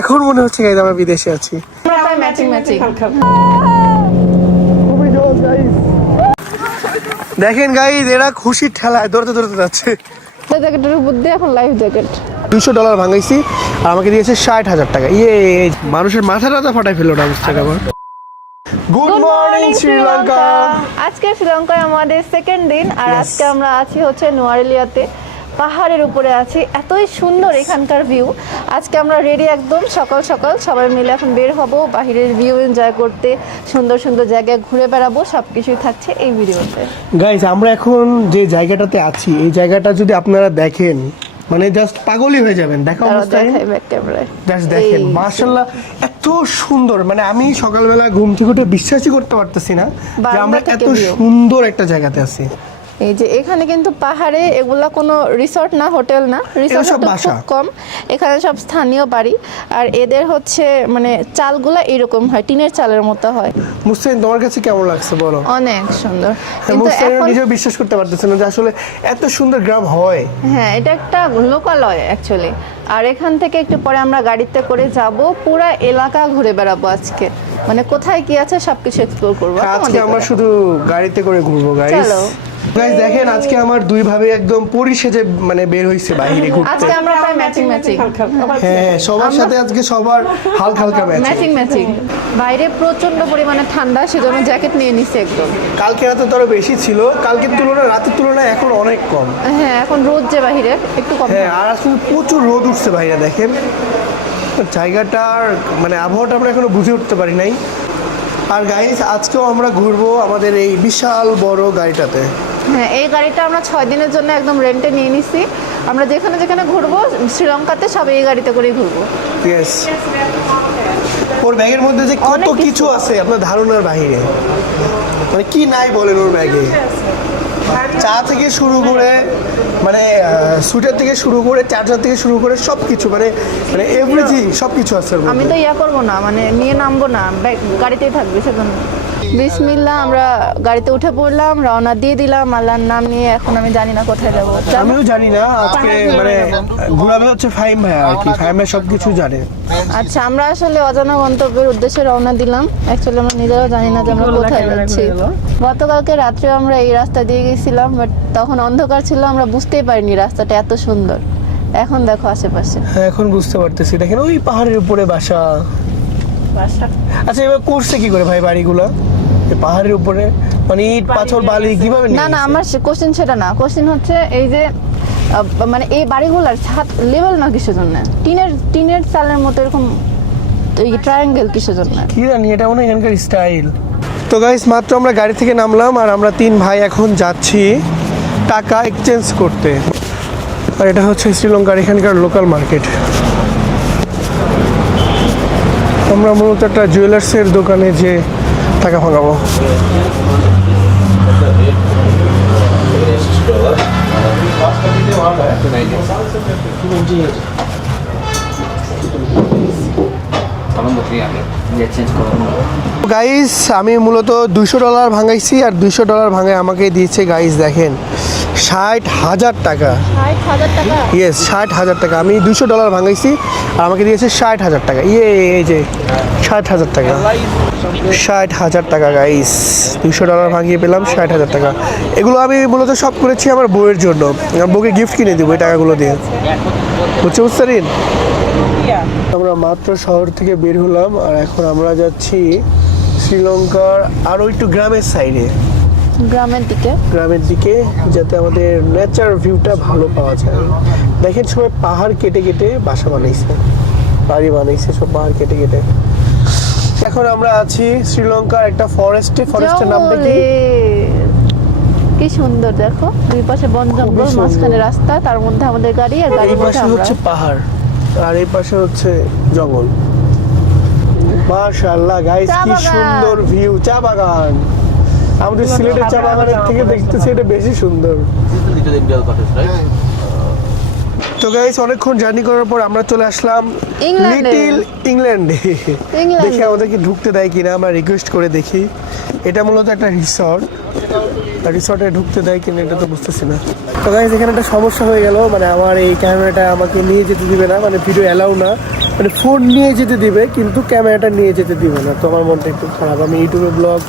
এখন মনে হচ্ছে গাইজ আমরা বিদেশে আছি। ম্যাচিং ম্যাচিং দেখেন গাইজ এরা খুশি ঠেলায় দৌড়তে দৌড়তে যাচ্ছে। জ্যাকেটের উপর দিয়ে এখন লাইফ জ্যাকেট। দুশো ডলার ভাঙাইছি আর আমাকে দিয়েছে ষাট হাজার টাকা। ইয়ে মানুষের মাথা টাথা ফাটাই ফেলল না বুঝতে আমার গুড মর্নিং শ্রীলঙ্কা আজকে শ্রীলঙ্কায় আমাদের সেকেন্ড দিন আর আজকে আমরা আছি হচ্ছে নোয়ারেলিয়াতে পাহাড়ের উপরে আছি এতই সুন্দর এখানকার ভিউ আজকে আমরা রেডি একদম সকাল সকাল। সবাই মিলে এখন বের হব বাহিরের ভিউ এনজয় করতে সুন্দর সুন্দর জায়গায় ঘুরে বেড়াবো সব কিছুই থাকছে এই ভিডিওতে। গাইজ আমরা এখন যে জায়গাটাতে আছি এই জায়গাটা যদি আপনারা দেখেন মানে জাস্ট পাগলই হয়ে যাবেন দেখা অবস্থায়। জাস্ট দেখেন মার্শাল্লাহ এত সুন্দর। মানে আমি সকালবেলা ঘুম থেকে উঠে বিশ্বাসই করতে পারতেছি না যে আমরা এত সুন্দর একটা জায়গাতে আছি। এই যে এখানে কিন্তু পাহাড়ে এগুলা কোনো রিসর্ট না হোটেল না। রিসর্ট খুব কম। এখানে সব স্থানীয় বাড়ি। আর এদের হচ্ছে মানে চালগুলা এরকম হয় টিনের চালের মতো হয়। মুসলিম তোমার কাছে কেমন লাগছে বলো? অনেক সুন্দর। কিন্তু এখন নিজেও বিশ্বাস করতে পারতেছ না যে আসলে এত সুন্দর গ্রাম হয়। হ্যাঁ এটা একটা লোকালয় অ্যাকচুয়ালি আর এখান থেকে একটু পরে আমরা গাড়িতে করে যাব। পুরা এলাকা ঘুরে বেড়াবো আজকে। মানে কোথায় কি আছে সবকিছু এক্সপ্লোর করব। আজকে আমরা। শুধু গাড়িতে করে ঘুরবো গাইস। গাইস দেখেন আজকে আমার দুই ভাবে একদম পরিশেজে মানে বের হইছে বাইরে ঘুরতে। আজকে আমরা প্রায় ম্যাচিং ম্যাচিং হ্যাঁ সবার সাথে আজকে সবার হালকা হালকা ম্যাচ ম্যাচিং ম্যাচিং বাইরে প্রচণ্ড পরিমাণে ঠান্ডা সেজন্য জ্যাকেট নিয়ে নিছে একদম। কালকে রাতে তো আরও বেশি ছিল। কালকের তুলনায় রাতের তুলনায় এখন অনেক কম। হ্যাঁ এখন রোদ যে বাইরে একটু কম। হ্যাঁ আর আসলে প্রচুর রোদ উঠছে বাইরে দেখেন। জায়গাটার মানে আবহাওয়াটা আমরা এখনও বুঝে উঠতে পারি নাই। আর গাইস আজকেও আমরা ঘুরবো আমাদের এই বিশাল বড় গাড়িটাতে। হ্যাঁ এই গাড়িটা আমরা ছয় দিনের জন্য একদম রেন্টে নিয়ে নিছি। আমরা যেখানে যেখানে ঘুরবো শ্রীলঙ্কাতে সব এই গাড়িতে করেই ঘুরবো। ইয়েস ওর ব্যাগের মধ্যে যে কত কিছু। আছে। আপনার ধারণার বাইরে। মানে কি নাই বলেন ওর ব্যাগে চা থেকে শুরু করে মানে সুইটার থেকে শুরু করে, চার্জার থেকে শুরু করে সব কিছু মানে মানে এভরিথিং সব কিছু আছে আমি তো ইয়া করব না মানে নিয়ে নামবো না গাড়িতেই থাকবে সেজন্য। বিসমিল্লা আমরা গাড়িতে উঠে পড়লাম রওনা দিয়ে দিলাম আল্লাহর নাম নিয়ে এখন আমি জানি না কোথায় যাব। আমিও জানি না আজকে মানে ঘুরাবে হচ্ছে ফাইম ভাই আর কি ফাইম ভাই সব কিছু জানে। আচ্ছা আমরা আসলে অজানা গন্তব্যের উদ্দেশ্যে রওনা দিলাম। অ্যাকচুয়ালি আমরা নিজেরাও জানি না যে আমরা কোথায় যাচ্ছি। গতকালকে রাত্রে আমরা এই রাস্তা দিয়ে গেছিলাম বাট তখন অন্ধকার ছিল আমরা বুঝতেই পারিনি রাস্তাটা এত সুন্দর। এখন দেখো আশেপাশে। হ্যাঁ এখন বুঝতে পারতেছি। দেখেন ওই পাহাড়ের উপরে বাসা? আচ্ছা এবার করছে কি করে ভাই বাড়িগুলো? পাহাড়ের উপরে মানে ইট পাথর বালি কীভাবে না না? আমার কোশ্চেন সেটা না। কোশ্চেন হচ্ছে এই যে মানে এই বাড়িগুলার ছাদ লেভেল না কিসের জন্য? টিনের টিনের চালের মতো এরকম এই ট্রায়াঙ্গেল কিসের জন্য? কি জানি এটা মনে এখানকার স্টাইল তো গাইস মাত্র আমরা গাড়ি থেকে নামলাম আর আমরা তিন ভাই এখন যাচ্ছি টাকা এক্সচেঞ্জ করতে। আর এটা হচ্ছে শ্রীলঙ্কার এখানকার লোকাল মার্কেট আমরা মূলত একটা জুয়েলার্সের দোকানে যে টাকা ভাঙাবো। গাইস আমি মূলত দুশো ডলার ভাঙাইছি আর দুশো ডলার ভাঙায় আমাকে দিয়েছে গাইস দেখেন। ষাট হাজার টাকা। ইয়েস ষাট হাজার টাকা। আমি দুশো ডলার ভাঙাইছি আর আমাকে দিয়েছে ষাট হাজার টাকা। ইয়ে এই যে ষাট হাজার টাকা। ষাট হাজার টাকা গাইস দুশো ডলার ভাঙিয়ে পেলাম ষাট হাজার টাকা। এগুলো আমি মূলত সব করেছি আমার বউয়ের জন্য। আমার বউকে গিফট কিনে দিব এই টাকাগুলো দিয়ে। বুঝতে বুঝতে পারিন আমরা মাত্র শহর থেকে বের হলাম আর এখন আমরা যাচ্ছি শ্রীলঙ্কার আরও একটু গ্রামের সাইডে গ্রামের দিকে। গ্রামের দিকে যাতে আমাদের নেচার ভিউটা ভালো পাওয়া যায়। দেখেন সবাই পাহাড় কেটে কেটে বাসা বানাইছে। বাড়ি বানাইছে সব পাহাড় কেটে কেটে। এখন আমরা আছি শ্রীলঙ্কার একটা ফরেস্টে ফরেস্টের নামটা কি? কি সুন্দর দেখো। দুই পাশে বন জঙ্গল মাঝখানে রাস্তা তার মধ্যে আমাদের গাড়ি আর গাড়ির মধ্যে আমরা। হচ্ছে পাহাড়। আর এই পাশে হচ্ছে জঙ্গল। মাশাআল্লাহ গাইস কি সুন্দর ভিউ চা বাগান। আমাদের সিলেটের চা বাগানের থেকে দেখতেছি এটা বেশি সুন্দর। তো গাইস অনেকক্ষণ জার্নি করার পর আমরা চলে আসলাম। লিটিল ইংল্যান্ডে ইংল্যান্ডে। দেখি আমাদেরকে ঢুকতে দেয় কিনা আমরা রিকোয়েস্ট করে দেখি। এটা মূলত একটা রিসর্ট রিসর্টে ঢুকতে দেয় কিনা এটা তো বুঝতেছি না। তো গাইস এখানে একটা সমস্যা হয়ে গেল। মানে আমার এই ক্যামেরাটা আমাকে নিয়ে যেতে দিবে না। মানে ভিডিও অ্যালাউ না। মানে ফোন নিয়ে যেতে দিবে কিন্তু ক্যামেরাটা নিয়ে যেতে দিবে না। তো আমার মনটা একটু খারাপ। আমি ইউটিউবে ব্লগ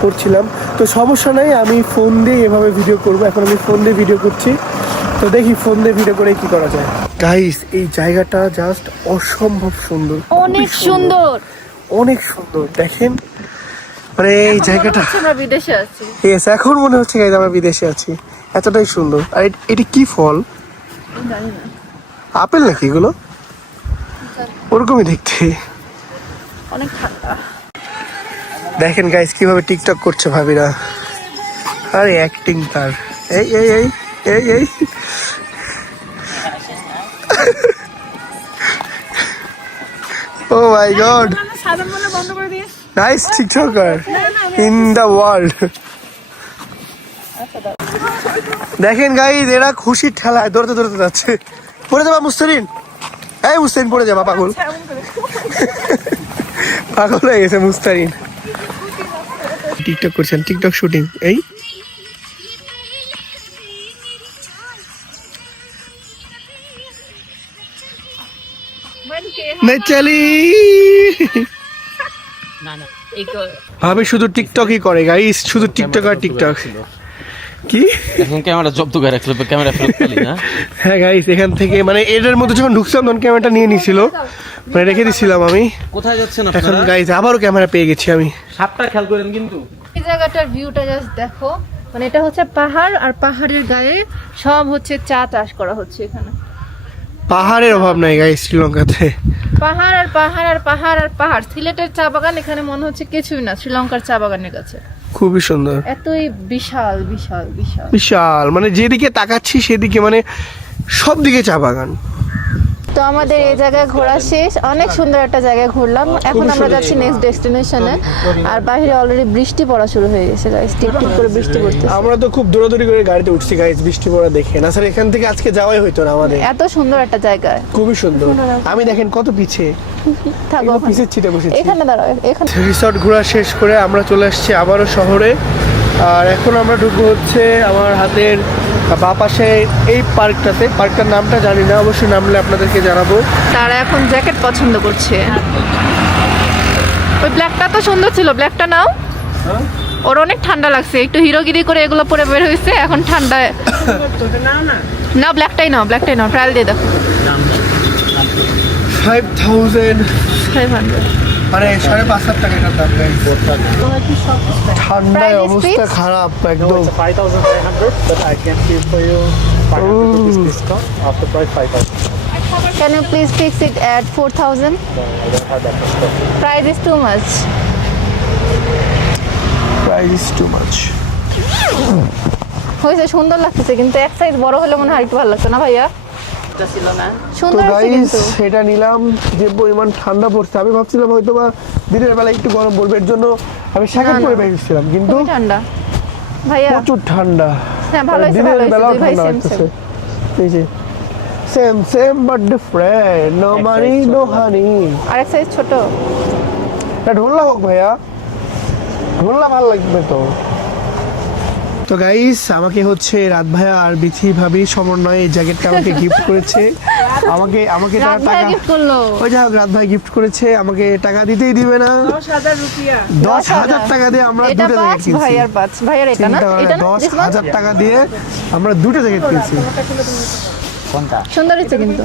করছিলাম। তো সমস্যা নাই আমি ফোন দিয়ে এভাবে ভিডিও করব। এখন আমি ফোন দিয়ে ভিডিও করছি। তো দেখি ফোন দিয়ে ভিডিও করে কি করা যায়। গাইস এই জায়গাটা জাস্ট অসম্ভব সুন্দর অনেক সুন্দর। অনেক সুন্দর দেখেন। মানে এই জায়গাটা আমরা বিদেশে আছি। ইয়েস এখন মনে হচ্ছে গাইজ আমরা বিদেশে আছি। এতটাই সুন্দর। আর এট- এটি কি ফল? জানি না। আপেল নাকি এগুলো? ওরকমই দেখতে। অনেক ঠান্ডা। দেখেন গাইস কীভাবে টিকটক করছে ভাবিরা। আরে অ্যাক্টিং তার। এই এই এই এই এই। ও my god nice tiktoker in the world দেখেন গাইজ এরা খুশির ঠেলায় দৌড়তে দৌড়তে যাচ্ছে। পড়ে যাবা মুস্তারিন? এই মুস্তারিন পড়ে যাবা পাগল। পাগল হয়ে গেছে মুস্তারিন। টিকটক করছেন। টিকটক শুটিং এই? আমি শুধু টিকটকই করে গাইস শুধু টিকটক আর টিকটক কি? এখন ক্যামেরা জব্দ করে রাখল ক্যামেরা ফেরত পেলি না? হ্যাঁ গাইস এখান থেকে মানে এটার মধ্যে যখন ঢুকছিলাম তখন ক্যামেরাটা নিয়ে নিছিল। মানে রেখে দিছিলাম আমি। কোথায় যাচ্ছেন এখন গাইস আবারও ক্যামেরা পেয়ে গেছি আমি। সাপটা খেয়াল করেন কিন্তু। এই জায়গাটার ভিউটা জাস্ট দেখো। মানে এটা হচ্ছে পাহাড় আর পাহাড়ের গায়ে সব হচ্ছে চা চাষ করা হচ্ছে এখানে। পাহাড়ের অভাব নাই গাইস শ্রীলঙ্কাতে। পাহাড় আর পাহাড় আর পাহাড় আর পাহাড়। সিলেটের চা বাগান এখানে মনে হচ্ছে কিছুই না শ্রীলঙ্কার চা বাগানের কাছে। খুবই সুন্দর। এতই বিশাল বিশাল বিশাল। বিশাল মানে যেদিকে তাকাচ্ছি সেদিকে মানে সব দিকে চা বাগান। তো আমাদের এই জায়গায় ঘোরা শেষ। অনেক সুন্দর একটা জায়গায় ঘুরলাম। এখন আমরা যাচ্ছি নেক্সট ডেস্টিনেশনে আর বাইরে অলরেডি বৃষ্টি পড়া শুরু হয়ে গেছে গাইস টিপ টিপ করে বৃষ্টি পড়তেছে। আমরা তো খুব দৌড়াদৌড়ি করে গাড়িতে উঠছি গাইস বৃষ্টি পড়া দেখে। না স্যার এখান থেকে আজকে যাওয়াই হইতো না আমাদের। এত সুন্দর একটা জায়গা। খুবই সুন্দর। আমি দেখেন কত পিছে। থাকো। পিছের ছিটে বসেছি। এখানে দাঁড়াও এখানে। রিসর্ট ঘোরা শেষ করে আমরা চলে আসছি আবারও শহরে। আর এখন আমরা ঢুকবো হচ্ছে আমার হাতের বা পাশে এই পার্কটাতে পার্কটার নামটা জানি না অবশ্যই নামলে আপনাদেরকে জানাব। তারা এখন জ্যাকেট পছন্দ করছে। ওই ব্ল্যাকটা তো সুন্দর ছিল ব্ল্যাকটা নাও। ওর অনেক ঠান্ডা লাগছে একটু হিরোগিরি করে এগুলো পরে বের হয়েছে এখন ঠান্ডায় না। ব্ল্যাকটাই নাও ব্ল্যাকটাই নাও ট্রায়াল দিয়ে দেখো। ফাইভ থাউজেন্ড ফাইভ হান্ড্রেড মানে সাড়ে পাঁচ হাজার টাকা এটার দাম ঠান্ডায় অবস্থা খারাপ একদম। It's 5,500, but I can you 500 rupees discount. After price 5,000. Can you please fix it at four thousand I don't have that much too much price is হয়েছে সুন্দর লাগতেছে কিন্তু এক সাইজ বড় হলে মনে হয় একটু ভালো লাগতো না ভাইয়া? তো সুন্দর গাইস সেটা নিলাম যে পরিমাণ ঠান্ডা পড়ছে। আমি ভাবছিলাম হয়তো বা দিনের বেলা একটু গরম পড়বে এর জন্য আমি শাকেট না, না। পরে বেরিয়েছিলাম কিন্তু ঠান্ডা। ভাইয়া প্রচুর ঠান্ডা। হ্যাঁ ভালো হয়েছে ভালো হয়েছে ভাই ঠান্ডা সেম সেম এই যে same same but different no money no. Honey আরেক সাইজ ছোট। এটা ঢোলনা হোক ভাইয়া। ঢোলনা ভালো লাগবে তো। তো গাইস আমাকে হচ্ছে রাত ভাইয়া আর বিথি ভাবি সমন্বয়ে এই জ্যাকেটটা আমাকে গিফট করেছে। আমাকে আমাকে তারা টাকা গিফট করল। ওই যাই হোক রাত ভাই গিফট করেছে আমাকে টাকা দিতেই দিবে না। দশ হাজার টাকা দিয়ে আমরা দুটো জ্যাকেট কিনছি। ভাইয়ার পাঁচ। ভাইয়ার এটা না? এটা না? দশ? হাজার টাকা দিয়ে আমরা দুটো জ্যাকেট কিনছি। সুন্দর হচ্ছে কিন্তু।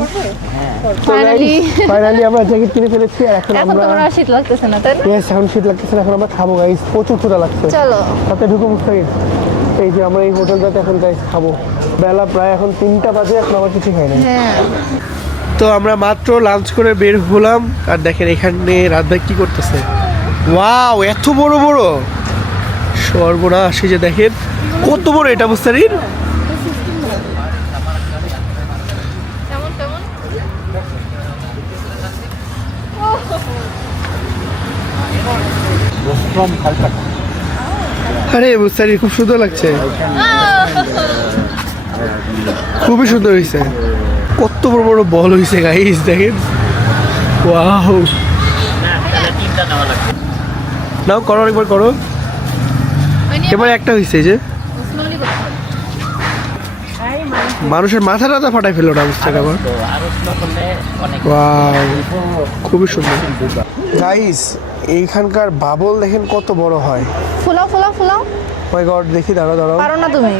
ফাইনালি ফাইনালি আমরা জ্যাকেট কিনে ফেলেছি আর এখন এখন আমরা তোমার শীত লাগতেছে না তাই না? এখন শীত লাগতেছে না, এখন আমরা খাব গাইস প্রচুর ক্ষুধা লাগছে। চলো। সাথে ঢুকো মুস্তাকিম এই যে আমরা এই হোটেলটাতে এখন গাইস খাব। বেলা প্রায় এখন তিনটা বাজে এখন আমার কিছু খাই না হ্যাঁ। তো আমরা মাত্র লাঞ্চ করে বের হলাম আর দেখেন এখানে রাত ভাই কি করতেছে। ওয়াও এত বড় বড়। সর্বনাশ এই যে দেখেন কত বড় এটা কেমন From Calcutta. আরে মুস্তারির খুব সুন্দর লাগছে। খুবই সুন্দর হয়েছে কত বড় বড় বল হয়েছে গাইস দেখেন। ওয়াও নাও করো একবার করো। এবার একটা হয়েছে যে। মানুষের মাথা টাথা ফাটাই ফেলল না বুঝতে Wow, খুবই সুন্দর। গাইস এইখানকার বাবল দেখেন কত বড় হয়। গড দেখি দাঁড়াও দাঁড়াও। পারো না তুমি।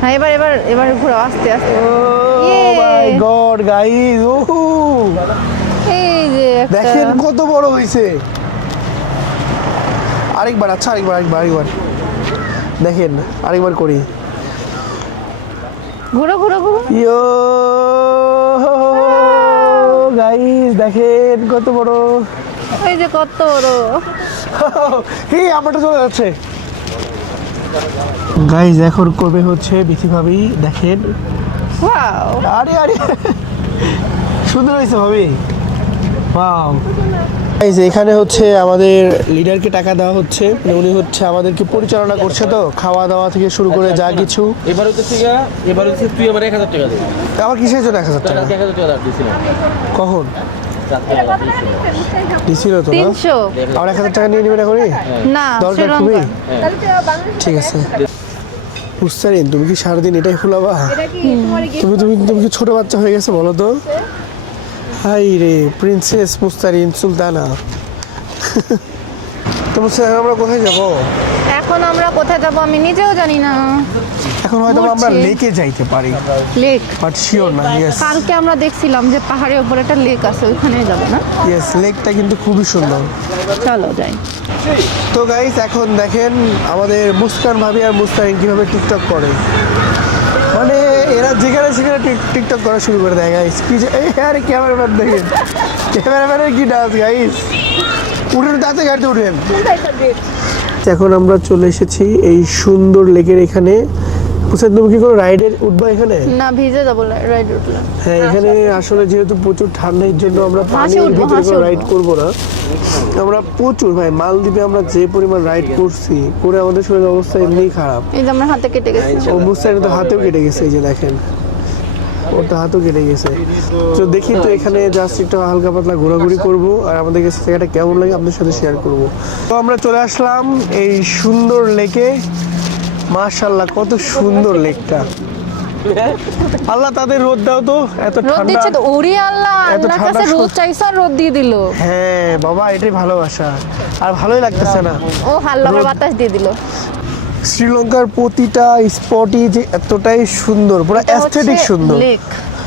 হ্যাঁ এবার এবার এবার ঘুরো আস্তে আস্তে। মাই গড গাইস ওহু এই যে দেখেন কত বড় হয়েছে আরেকবার আচ্ছা আরেকবার আরেকবার আরেকবার। দেখেন আরেকবার করি। ঘুরো ঘুরো ঘুরো। ইয়ো। গাইস দেখেন কত বড়। এই যে কত বড়। এই আমারটা চলে যাচ্ছে। গাইস এখন করবে হচ্ছে বিথি ভাবি দেখেন। ওয়াও আরে আরে। সুন্দর হয়েছে ভাবি। ওয়াও গাইস এখানে হচ্ছে আমাদের লিডারকে টাকা দেওয়া হচ্ছে। মানে উনি হচ্ছে আমাদেরকে পরিচালনা করছে তো। খাওয়া দাওয়া থেকে শুরু করে যা কিছু। এবার হচ্ছে এবার হচ্ছে তুই আমার এক হাজার টাকা দেবি আমার কিসের জন্য এক হাজার টাকা? এক হাজার টাকা কখন? তো না? এক হাজার টাকা নিয়ে না দরকার খুবই? ঠিক আছে। মুস্তারিন তুমি কি সারাদিন এটাই ফুলাবা? তুমি তুমি তুমি কি ছোট বাচ্চা হয়ে গেছে বলো তো? হাই রে প্রিন্সেস মুস্তারিন সুলতানা। তো মুস্তারিন আমরা কোথায় যাব? এখন আমরা কোথায় যাব আমি নিজেও জানি না। এখন হয়তো আমরা লেকে যাইতে পারি। লেক বাট শিওর না ইয়েস কালকে আমরা দেখছিলাম যে পাহাড়ের উপর একটা লেক আছে ওইখানে যাব না? ইয়েস লেকটা কিন্তু খুবই সুন্দর। চলো যাই। তো গাইস এখন দেখেন আমাদের মুস্কান ভাবি আর মুস্তারিন কীভাবে টিকটক করে। মানে এরা যেখানে সেখানে টিক- টিকটক করা শুরু করে দেয় গাইস কি আরে ক্যামেরাম্যান দেখেন। ক্যামেরাম্যানের কি ডান্স গাইস উঠেন তাতে গাড়িতে উঠেন। এখন আমরা চলে এসেছি এই সুন্দর লেকের এখানে। বুঝছেন তুমি কি করে রাইডের উঠবা এখানে? না ভিজে যাব রাইড উঠলাম। হ্যাঁ এখানে আসলে যেহেতু প্রচুর জন্য আমরা হাসি পানির উঠবো, ভিতরে কোনো রাইড করব না। আমরা প্রচুর ভাই মালদ্বীপে আমরা যে পরিমাণ রাইড করছি করে আমাদের শরীরের অবস্থা এমনিই খারাপ। এই যে আমার হাতে কেটে গেছে। তো হাতেও কেটে গেছে এই যে দেখেন। তো হাতও কেটে গেছে। তো দেখি তো এখানে জাস্ট একটু হালকা পাতলা ঘোরাঘুরি করব আর আমাদের কাছে জায়গাটা কেমন লাগে আপনাদের সাথে শেয়ার করব। তো আমরা চলে আসলাম এই সুন্দর লেকে মাশাল্লাহ কত সুন্দর লেকটা আল্লাহ তাদের রোদ দাও তো এত ঠান্ডা। তো ওরে আল্লাহ কাছে রোদ চাইছে আর রোদ দিয়ে দিল। হ্যাঁ বাবা এটাই ভালোবাসা। আর ভালোই লাগতেছে না। ও রোদ- বাতাস দিয়ে দিল। শ্রীলঙ্কার প্রতিটা স্পটই যে এতটাই সুন্দর পুরো অ্যাস্থেটিক সুন্দর। লেক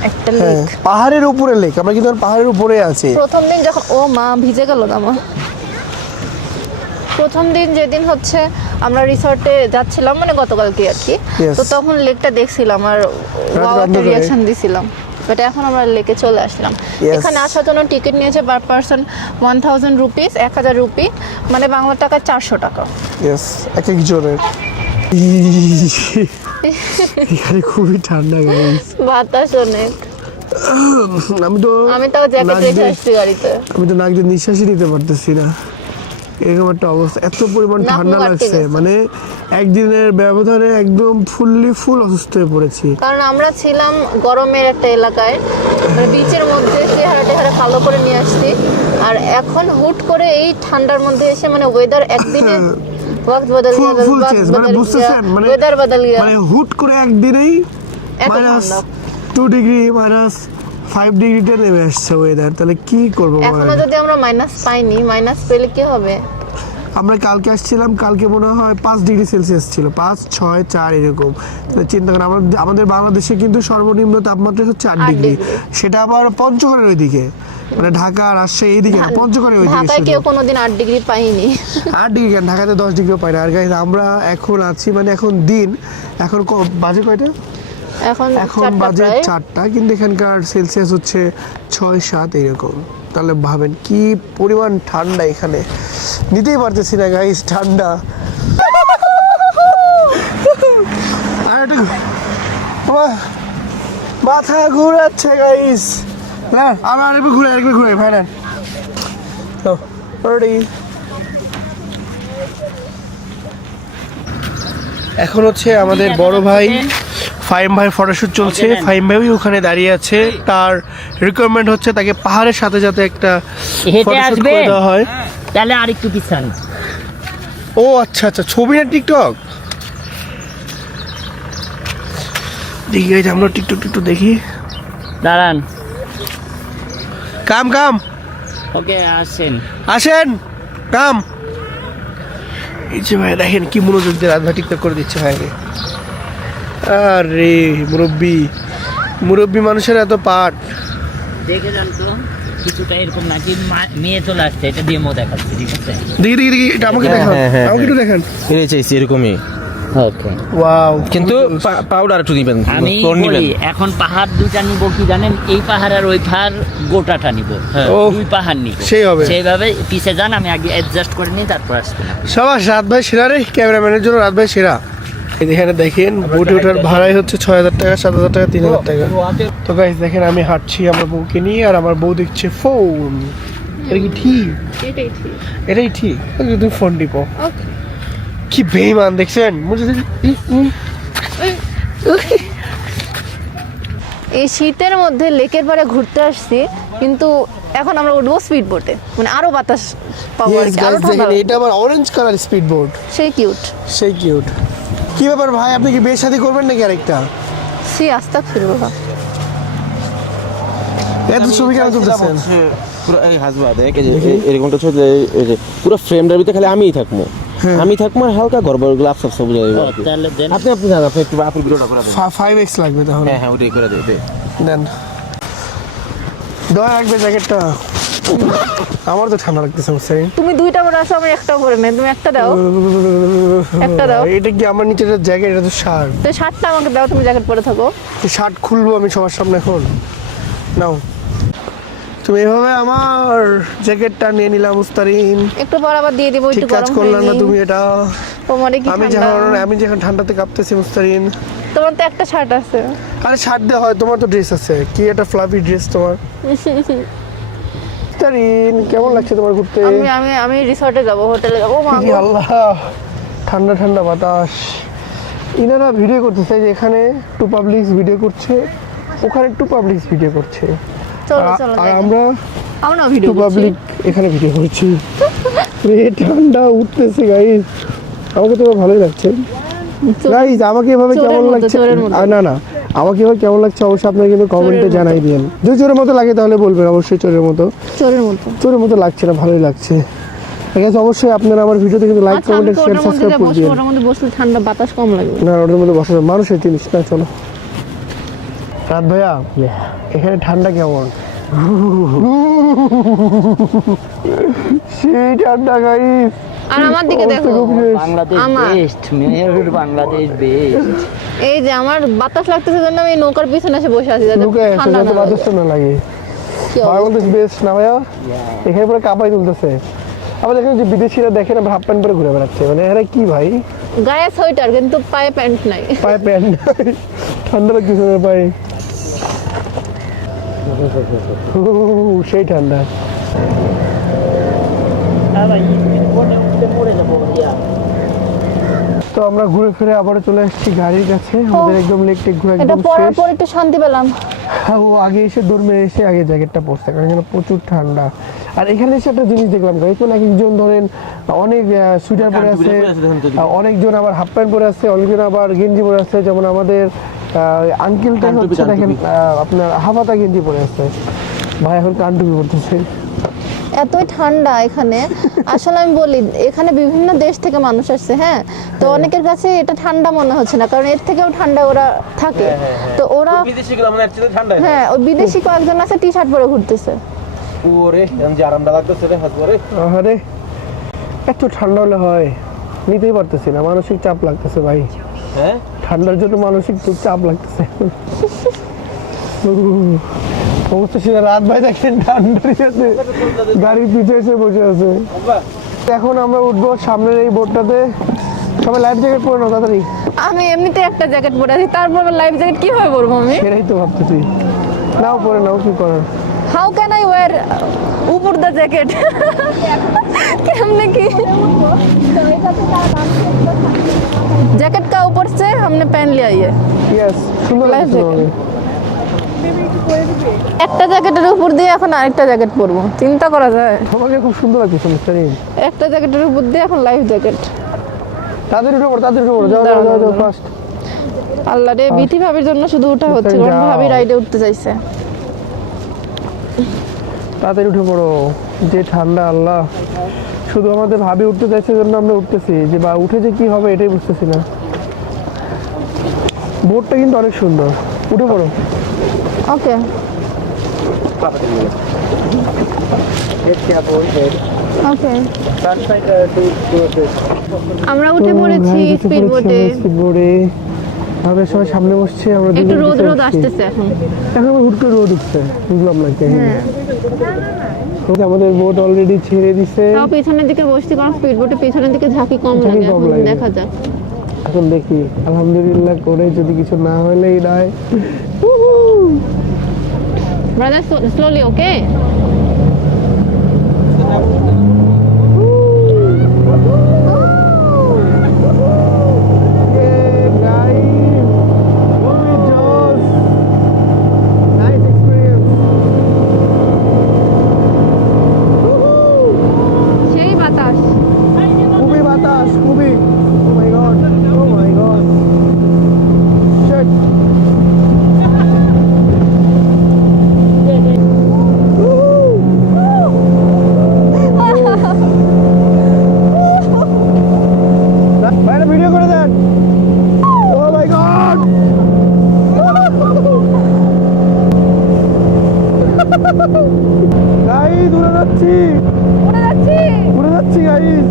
একটা হ্যাঁ লেক পাহাড়ের উপরে লেক আমরা কিন্তু পাহাড়ের উপরে আছি? প্রথম দিন যখন ও মা ভিজে গেল আমার প্রথম দিন যেদিন হচ্ছে আমরা রিসর্টে যাচ্ছিলাম মানে গতকালকে আর কি. তো তখন লেকটা দেখছিলাম আর। রিয়াকশন দিছিলাম। বাট এখন আমরা লেকে চলে আসলাম। এখানে আসার জন্য টিকিট নিয়েছে per person one thousand rupees এক হাজার রুপি মানে বাংলা টাকা চারশো টাকা। ইয়েস এক এক জনের। এখানে খুবই ঠান্ডা গাইস বাতাস অনেক। আমি তো আমি তাও জ্যাকেট রেখে আসছি গাড়িতে। আমি তো নাক দিয়ে নিঃশ্বাসই নিতে পারতেছি না। এরকম একটা অবস্থা। এত পরিমাণ ঠান্ডা লাগছে মানে একদিনের ব্যবধানে একদম ফুললি ফুল অসুস্থ হয়ে পড়েছি। কারণ আমরা ছিলাম গরমের একটা এলাকায় মানে বিচের মধ্যে চেহারা টেহারা কালো করে নিয়ে আসছি। আর এখন হুট করে এই ঠান্ডার মধ্যে এসে মানে ওয়েদার একদিনে ওয়াক্ত বদল চেঞ্জ মানে বুঝতেছেন? মানে ওয়েদার বদল গিয়া। মানে হুট করে একদিনেই minus two degree minus five ডিগ্রিতে নেমে আসছে ওয়েদার তাহলে কি করব এখনও যদি আমরা মাইনাস পাইনি মাইনাস পেলে কি হবে? আমরা কালকে আসছিলাম কালকে মনে হয় পাঁচ ডিগ্রি সেলসিয়াস ছিল পাঁচ ছয় চার এরকম। চিন্তা করেন আমাদের আমাদের বাংলাদেশে কিন্তু সর্বনিম্ন তাপমাত্রা হচ্ছে আট ডিগ্রি। সেটা আবার পঞ্চগড়ের ওইদিকে। মানে ঢাকা রাজশাহী এইদিকে পঞ্চগড়ের ওইদিকে ঢাকায় কেউ কোনোদিন আট ডিগ্রি পাইনি আট ডিগ্রি কেন? ঢাকাতে দশ ডিগ্রিও পাই না। আর গাইজ আমরা এখন আছি মানে এখন দিন। এখন বাজে কয়টা? এখন এখন চারটা বাজে চারটা কিন্তু এখানকার সেলসিয়াস হচ্ছে ছয় সাত এরকম তাহলে ভাবেন কি পরিমাণ ঠান্ডা এখানে। নিতেই পারতেছি না গাইস ঠান্ডা। মাথা ঘুরাচ্ছে গাইস না আর আরেকবার ঘুরে আরেকবার ঘুরে ভাই না এখন হচ্ছে আমাদের বড় ভাই। ফাইম ভাই ফটোশুট চলছে। ফাইম ভাই ওখানে দাঁড়িয়ে আছে। তার রিকোয়ারমেন্ট হচ্ছে তাকে পাহাড়ের সাথে সাথে একটা করে দেওয়া হয়। তাহলে আরেকটু পিছান। ও আচ্ছা আচ্ছা। ছবি না টিকটক দেখি এই যে আমরা টিকটক টিকটক দেখি। দাঁড়ান। কাম কাম। ওকে আসেন। আসেন। কাম। এই যে ভাই দেখেন কি মনোযোগ দিয়ে রাত ভাই টিকটক করে দিচ্ছে ভাইকে। আরে মুরব্বি মুরব্বি মানুষের এত পাট দেখে যান তো কিছুটা এরকম নাকি মেয়ে চলে আসছে এটা দিয়ে মো দেখাচ্ছে ঠিক আছে? দেখি দেখি দেখি এটা আমাকে দেখান হ্যাঁ, হ্যাঁ, আমাকে একটু দেখান। চাইছি এরকমই। ওকে ওয়াও কিন্তু পাউডার একটু দিবেন আমি বলি এখন পাহাড় দুইটা নিব কি জানেন? এই পাহাড় আর ওই পাহাড় গোটাটা নিব। হ্যাঁ। ও দুই পাহাড় নিব। সেই হবে। সেইভাবে পিছে যান আমি আগে অ্যাডজাস্ট করে নিই তারপর আসবেন সবার রাত ভাই সেরা রে ক্যামেরাম্যানের জন্য রাত ভাই সেরা। এই এখানে দেখেন বোটে ওঠার ভাড়াই হচ্ছে ছয় হাজার টাকা সাত হাজার টাকা। তিন হাজার টাকা তো গাইজ দেখেন আমি হাঁটছি আমার বউকে নিয়ে আর আমার বউ দেখছে ফোন এটা কি ঠিক? এটাই ঠিক। তুমি ফোন টিপো। কি বেইমান দেখছেন? এই শীতের মধ্যে লেকের পাড়ে ঘুরতে আসছি কিন্তু এখন আমরা উঠবো স্পিড বোটে মানে আরও বাতাস পাবো আর কি। এটা আবার অরেঞ্জ কালার স্পিড বোট সেই কিউট সেই কিউট কি ব্যাপার ভাই? আপনি কি বিয়ে শাদী করবেন নাকি আরেকটা? সি আস্তাক ফিরবো এত ছবি কেন তুলতেছেন? পুরো এই হাসবা দেখ এই যে এই- এরকমটা ছবি এই যে পুরো ফ্রেমটার ভিতরে খালি আমিই থাকব। আমি থাকব আর হালকা গর্ব গ্লাভস সব সব বুঝাই ও, আপনি আপনি যান আপনি একটু আপনি ভিডিওটা করে দেন। ফাইভ এক্স লাগবে তাহলে। হ্যাঁ হ্যাঁ ওটাই করে দে দে। দেন। দয়া রাখবে জ্যাকেটটা। আমার তো ঠান্ডা লাগতেছে বুঝছেন তুমি দুইটা করে আসো আমি একটা করে নেই তুমি একটা দাও। একটা দাও। এটা কি আমার নিচে জ্যাকেট এটা তো শার্ট তো শার্টটা আমাকে দাও তুমি জ্যাকেট পরে থাকো। শার্ট খুলবো আমি সবার সামনে এখন। নাও। তুমি এভাবে আমার জ্যাকেটটা নিয়ে নিলাম মুস্তারিন। একটু পর আবার দিয়ে দিব একটু কাজ করলাম না তুমি এটা। তোমারে কি আমি যখন আমি যখন ঠান্ডাতে কাঁপতেছি মুস্তারিন। তোমার তো একটা শার্ট আছে। আরে শার্ট দেওয়া হয় তোমার তো ড্রেস আছে। কি একটা ফ্লাফি ড্রেস তোমার। মুস্তারিন কেমন লাগছে তোমার ঘুরতে? আমি আমি আমি রিসর্টে যাব হোটেলে যাব। মা কি আল্লাহ ঠান্ডা ঠান্ডা বাতাস। ইনারা ভিডিও করতেছে যে এখানে টু পাবলিক্স ভিডিও করছে ওখানে টু পাবলিক্স ভিডিও করছে। চলো আর- চলো আর আমরা আমরা ভিডিও পাবলিক এখানে ভিডিও করছি। রে ঠান্ডা উঠতেছে গাইস আমাকে তো ভালোই লাগছে। গাইস আমাকে এভাবে কেমন লাগছে? না না। আমাকে এভাবে কেমন লাগছে অবশ্যই আপনারা কিন্তু কমেন্টে জানাই দিন। যদি চোরের মতো লাগে তাহলে বলবেন অবশ্যই চোরের মতো। চোরের মতো। চোরের মতো লাগছে না ভালোই লাগছে। ঠিক আছে অবশ্যই আপনারা আমার ভিডিওতে কিন্তু লাইক কমেন্ট শেয়ার সাবস্ক্রাইব করে দিন ওটার মধ্যে বসলে ঠান্ডা বাতাস কম লাগবে। না ওটার মধ্যে বসা। মানুষের জিনিস না চলো। রাত ভাইয়া এখানে ঠান্ডা কেমন? সেই ঠান্ডা গাইস আর আমার দিকে দেখো। Bangladesh best mayor Bangladesh best এই যে আমার বাতাস লাগতেছে জন্য আমি নৌকার পিছনে এসে বসে আছি যাতে ঠান্ডা না লাগে। না লাগে। বাংলাদেশ বেস্ট না ভাইয়া? এখানে পুরো কাঁপাই তুলতেছে। আবার দেখেন যে বিদেশিরা দেখেন আবার হাফ প্যান্ট পরে ঘুরে বেড়াচ্ছে। মানে এরা কি ভাই? গায়ে সোয়েটার কিন্তু পায়ে প্যান্ট নাই। পায়ে প্যান্ট ঠান্ডা লাগতেছে না পায়ে। সেই ঠান্ডা। তো আমরা ঘুরে ফিরে আবার চলে আসছি গাড়ির কাছে। আমাদের একদম লেক টেক ঘুরে একদম পরার শেষ। পর একটু শান্তি পেলাম। হ্যাঁ, ও আগে এসে দৌড় মেরে এসে আগে জ্যাকেটটা পরছে কারণ এখানে প্রচুর ঠান্ডা। আর এখানে এসে একটা জিনিস দেখলাম গাইজ মানে এক একজন ধরেন অনেক সোয়েটার পরে আছে অনেকজন আবার হাফ প্যান্ট পরে আছে অনেকজন আবার গেঞ্জি পরে আছে যেমন আমাদের আঙ্কেলটা হচ্ছে দেখেন আপনার হাফাতা গেঞ্জি পরে আছে। ভাই এখন কানটুপি পরতেছে এতই ঠান্ডা এখানে। আসলে আমি বলি এখানে বিভিন্ন দেশ থেকে মানুষ আসছে হ্যাঁ? তো অনেকের কাছে এটা ঠান্ডা মনে হচ্ছে না কারণ এর থেকেও ঠান্ডা ওরা থাকে। তো ওরা বিদেশি গুলো মানে একসাথে ঠান্ডা হ্যাঁ ওই বিদেশি কয়েকজন আছে টি শার্ট পরে ঘুরতেছে। ওরে যে আরামটা লাগতেছে রে হাসবা রে। আরে একটু ঠান্ডা হলে হয় নিতেই পারতেছি না মানসিক চাপ লাগতেছে ভাই। হ্যাঁ? ঠান্ডার জন্য মানসিক চাপ লাগতেছে। অবশ্য সেটা রাত ভাই দেখেন ঠান্ডার সাথে গাড়ির পিছে এসে বসে আছে এখন আমরা উঠবো সামনের এই বোটটাতে সবাই লাইফ জ্যাকেট পরে নাও তাড়াতাড়ি আমি এমনিতে একটা জ্যাকেট পরে আছি তারপর লাইফ জ্যাকেট কিভাবে পরবো আমি সেটাই তো ভাবতেছি নাও পরে নাও কি করার হাউ ক্যান আই ওয়ার উপর দ্য জ্যাকেট केमने की जैकेट का ऊपर से हमने पहन लिया ये ইয়েস সুন্দর Life লাগছে jacket. তোমাকে একটা জ্যাকেটের উপর দিয়ে এখন আরেকটা জ্যাকেট পরবো। চিন্তা করা যায়। তোমাকে খুব সুন্দর লাগছে মিস্টারিন একটা জ্যাকেটের উপর দিয়ে এখন লাইফ জ্যাকেট তাদের উঠে পড়ো তাদের উঠে পড়ো যাও যাও যাও ফার্স্ট আল্লাহ রে বিথি ভাবির জন্য শুধু উঠা হচ্ছে কারণ ভাবি রাইডে উঠতে চাইছে। তাড়াতাড়ি উঠে পড়ো। যে ঠান্ডা আল্লাহ। শুধু আমাদের ভাবি উঠতে চাইছে জন্য আমরা উঠতেছি। যে বা উঠে যে কি হবে এটাই বুঝতেছি না। বোর্ডটা কিন্তু অনেক সুন্দর। উঠে পড়ো। ওকে ওকে আমরা উঠে পড়েছি স্পিড বোটে স্পিড সবাই সামনে বসছে আমরা একটু রোদ রোদ আসতেছে এখন। এখন হুট করে রোদ উঠছে বুঝলাম না কে। হ্যাঁ। আমাদের বোট অলরেডি ছেড়ে দিছে। তাও পিছনের দিকে বসছি কারণ স্পিড বোটে পিছনের দিকে ঝাঁকি কম লাগে এখন লাগে। দেখা যাক। এখন দেখি আলহামদুলিল্লাহ করে যদি কিছু না হলেই নয়। ব্রাদার স্লোলি ওকে সেই বাতাস খুবই বাতাস খুবই ও my god oh my god shit বাইরে ভিডিও করে দেন ও মাই গড গাইস উড়ে যাচ্ছি উড়ে যাচ্ছি উড়ে যাচ্ছি গাইস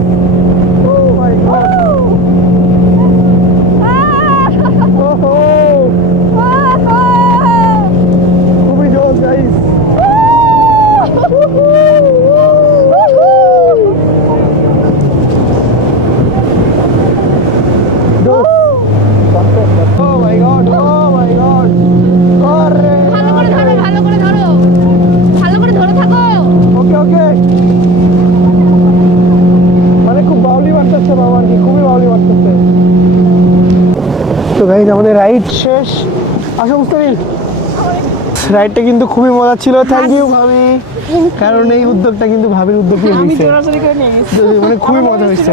ও মাই গড ওহো খুবই জোস guys oh my god oh my god আরে ভালো করে ধরো ভালো করে ধরো ভালো করে ধরে থাকো ওকে ওকে মানে খুব বাউলি মারতেছে বাবা আর কি খুবই বাউলি মারতেছে তো গাইজ আমাদের রাইড শেষ। আসো মুস্তারিন রাইডটা কিন্তু খুবই মজা ছিল থ্যাংক ইউ ভাবি কারণ এই উদ্যোগটা কিন্তু ভাবির উদ্যোগ নিয়ে নিয়েছে মানে খুবই মজা হয়েছে।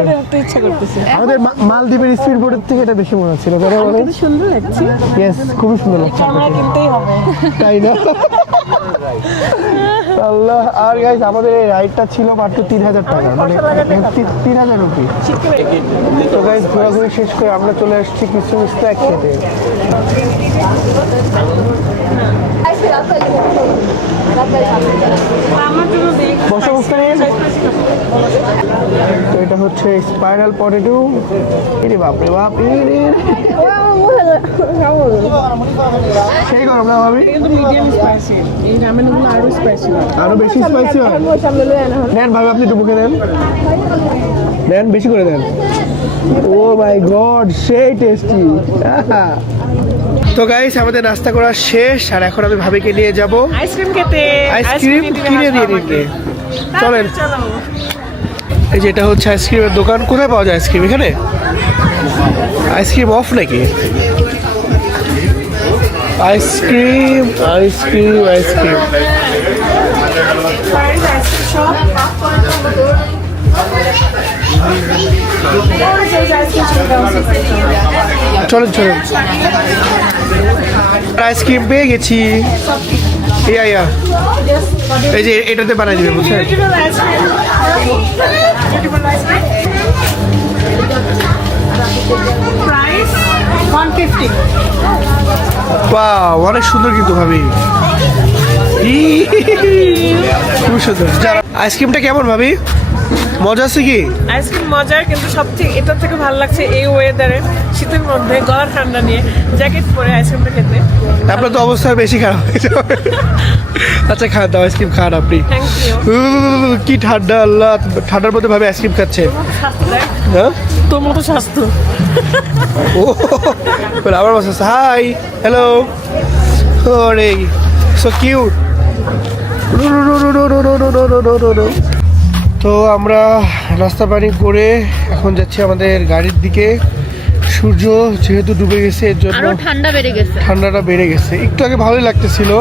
আমাদের মালদ্বীপের স্পিড বোর্ডের থেকে এটা বেশি মজা ছিল সুন্দর লাগছে। ইয়েস খুবই সুন্দর লাগছে আমরা তাই না? আল্লাহ আর গাইস আমাদের এই রাইডটা ছিল মাত্র তিন হাজার টাকা মানে তিন হাজার রুপি। তো গাইস ঘোরাঘুরি শেষ করে আমরা চলে আসছি কিছু স্ন্যাক খেতে। তো এটা হচ্ছে স্পাইরাল পটেটো এরে বাপরে বাপ এরে সেই গরম না ভাবি? কিন্তু মিডিয়াম স্পাইসি এই রামেনগুলো আরও স্পাইসি আরও বেশি স্পাইসি হয়? নেন ভাবে আপনি একটু মুখে নেন। নেন বেশি করে দেন। ও মাই গড সেই টেস্টি তো গাইস আমাদের নাস্তা করা শেষ আর এখন আমি ভাবিকে নিয়ে যাব। আইসক্রিম খেতে। আইসক্রিম কিনে দিয়ে দিতে চলেন। চলো। এই যে এটা হচ্ছে আইসক্রিমের দোকান। কোথায় পাওয়া যায় আইসক্রিম এখানে? আইসক্রিম অফ নাকি? Ice cream ice cream ice cream চলেন চলেন। আইসক্রিম পেয়ে গেছি। ইয়া ইয়া। এই যে, এটাতে বানাই দিবে আইসক্রিম প্রাইস 150 বাহ অনেক সুন্দর কিন্তু ভাবি। ই, খুব সুন্দর। যারা আইসক্রিমটা কেমন ভাবি? মজা আছে কি? আইসক্রিম মজার কিন্তু সবথেকে এটার থেকে ভালো লাগছে এই ওয়েদারে শীতের মধ্যে গলার ঠান্ডা নিয়ে জ্যাকেট পরে আইসক্রিমটা খেতে। আপনার তো অবস্থা বেশি খারাপ হয়ে আচ্ছা খান দাও আইসক্রিম খান আপনি। কি ঠান্ডা আল্লাহ ঠান্ডার মধ্যে ভাবে আইসক্রিম খাচ্ছে। দেখ হ্যাঁ? তোর মতো স্বাস্থ্য। ও আবার বসে হাই হ্যালো ওরে সো কিউট তো আমরা নাস্তা পানি করে এখন যাচ্ছি আমাদের গাড়ির দিকে সূর্য যেহেতু ডুবে গেছে এর জন্য ঠান্ডা বেড়ে গেছে ঠান্ডাটা বেড়ে গেছে একটু আগে ভালোই লাগতেছিল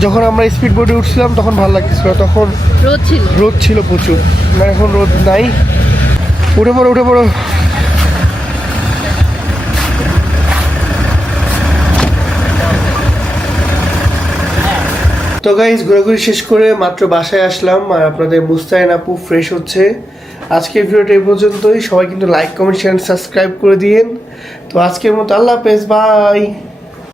যখন আমরা স্পিড বোটে উঠছিলাম তখন ভালো লাগতেছিল তখন রোদ ছিল রোদ ছিল প্রচুর এখন রোদ নাই উঠে পড়ো উঠে পড়ো তো গাইজ ঘোরাঘুরি শেষ করে মাত্র বাসায় আসলাম আর আপনাদের মুস্তাইন আপু ফ্রেশ হচ্ছে। আজকের ভিডিওটা এই পর্যন্তই। সবাই কিন্তু লাইক কমেন্ট শেয়ার সাবস্ক্রাইব করে দিয়েন। তো আজকের মতো আল্লাহ হাফেজ বাই